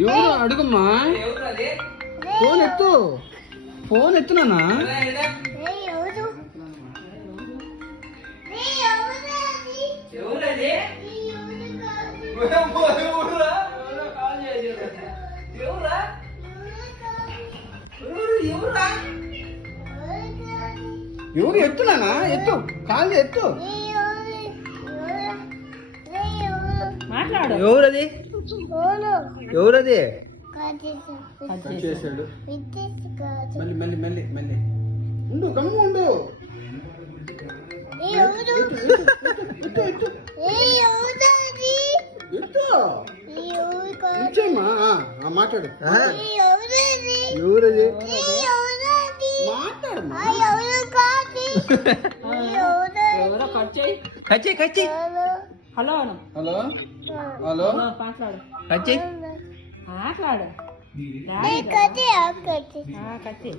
ఎవరు అడుగమ్మా. ఫోన్ ఎత్తునా. ఎవరు ఎత్తునా. ఎత్తు కాల్ ఎత్తు. మాట్లాడు. ఎవరది ఎవరది చేశాడు. మళ్ళీ మళ్ళీ మళ్ళీ మళ్ళీ ఉండు గమ్ము ఉండు. ఇచ్చేమ్మా మాట్లాడు. ఎవరది మాట్లాడమ్మా. ఎవరో కచ్చి కచ్చి. హలో హలో హలో మాట్లాడు. కచ్చి మాట్లాడు. కచ్చి